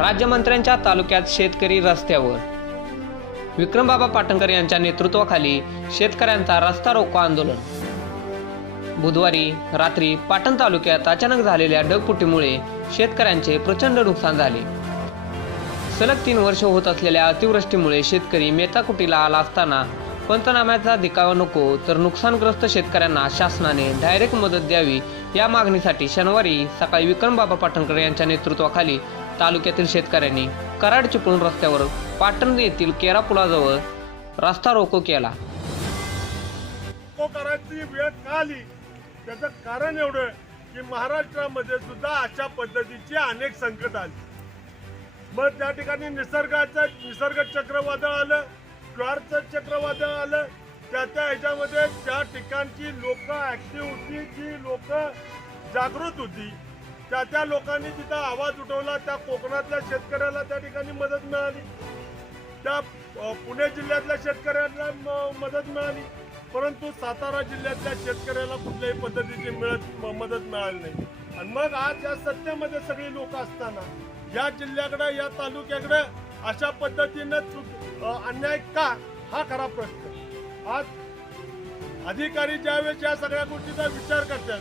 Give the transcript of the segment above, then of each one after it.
राज्यमंत्र्यांच्या तालुक्यात शेतकरी रस्त्यावर। विक्रमबाबा पाटणकर यांच्या नेतृत्वाखाली शेतकऱ्यांचा रस्ता रोको आंदोलन। बुधवारी रात्री पाटण तालुक्यात अचानक झालेल्या ढगफुटीमुळे शेतकऱ्यांचे प्रचंड नुकसान झाले। सलग 3 वर्ष होत असलेल्या अतिवृष्टीमुळे शेतकरी मेटाकुटीला आला असताना पंचनाम्याचा दिखावा नको तर नुकसानग्रस्त शेतकऱ्यांना शासनाने डायरेक्ट मदत द्यावी या मागणीसाठी शनिवारी सकाळी विक्रमबाबा पाटणकर यांच्या नेतृत्वाखाली तालुक्यातील शेतकऱ्यांनी कराड चिपळूण रस्त्यावर पाटण येथील केरा पुलाजवळ रस्ता रोको केला। करायची वेळ का आली त्याचं कारण एवढं की महाराष्ट्रामध्ये सुद्धा अशा पद्धतीची अनेक संकट आली। मग त्या ठिकाणी निसर्ग चक्रवादळ आलं, ज्वारचं चक्रवादळ आलं। त्या ह्याच्यामध्ये त्या ठिकाणची लोक ऍक्टिव्ह होती, जी लोक जागृत होती, त्या लोकांनी तिथं आवाज उठवला। त्या कोकणातल्या शेतकऱ्याला त्या ठिकाणी मदत मिळाली, त्या पुणे जिल्ह्यातल्या शेतकऱ्यांना मदत मिळाली, परंतु सातारा जिल्ह्यातल्या शेतकऱ्याला कुठल्याही पद्धतीची मदत मिळाली नाही। आणि मग आज या सत्तेमध्ये सगळी लोक असताना या जिल्ह्याकडे या त्याकडे अशा पद्धतीनं अन्याय का, हा खरा प्रश्न। आज अधिकारी ज्यावेळेस या सगळ्या गोष्टीचा विचार करतात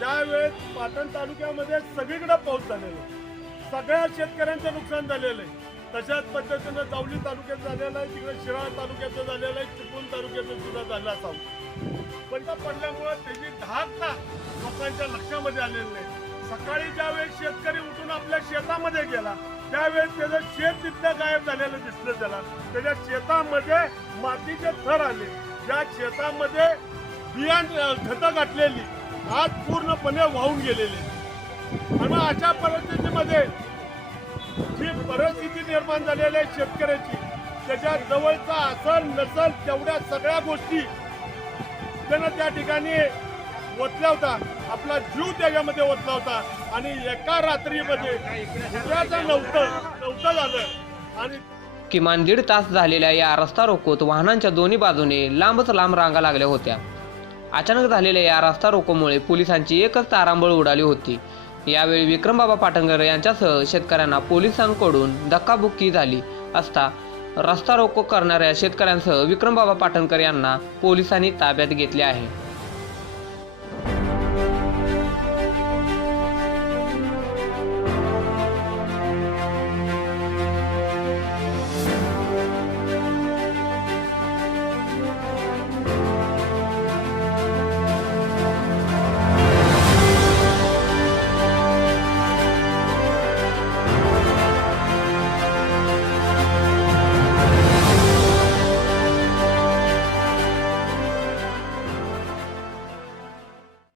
त्यावेळेस पाटण तालुक्यामध्ये सगळीकडे पाऊस झालेला आहे, सगळ्या शेतकऱ्यांचं नुकसान झालेलं आहे। तशाच पद्धतीनं जावली तालुक्यात झालेलं आहे, तिकडे शिराळा तालुक्याचं झालेलं आहे, चिपळूण तालुक्याचं सुद्धा झालं असावं, पण पडल्यामुळे त्याची धाक लोकांच्या लक्षामध्ये आलेलं नाही। सकाळी ज्यावेळेस शेतकरी उठून आपल्या शेतामध्ये गेला त्यावेळेस त्याचं शेत तिथं गायब झालेलं दिसलं त्याला। त्याच्या शेतामध्ये मातीचे थर आले, त्या शेतामध्ये बियाण खतं घातलेली आज पूर्णपणे वाहून गेलेले। आणि अशा परिस्थितीमध्ये जी परिस्थिती निर्माण झालेली आहे शेतकऱ्याची, त्याच्या जवळचा असल नसल तेवढ्या सगळ्या गोष्टी त्यानं त्या ठिकाणी ओतला होता, आपला जीव त्याच्यामध्ये ओतला होता। आणि एका रात्रीमध्ये नव्हतं झालं। आणि किमान 1.5 तास झालेल्या या रस्ता रोकोत वाहनांच्या दोन्ही बाजूने लांबच लांब रांगा लागल्या होत्या। अचानक झालेल्या या रस्ता रोकोमुळे पोलिसांची एकच तारांबळ उडाली होती। यावेळी विक्रमबाबा पाटणकर यांच्यासह शेतकऱ्यांना पोलिसांकडून धक्काबुक्की झाली असता रस्ता रोको करणाऱ्या शेतकऱ्यांसह विक्रमबाबा पाटणकर यांना पोलिसांनी ताब्यात घेतले आहे।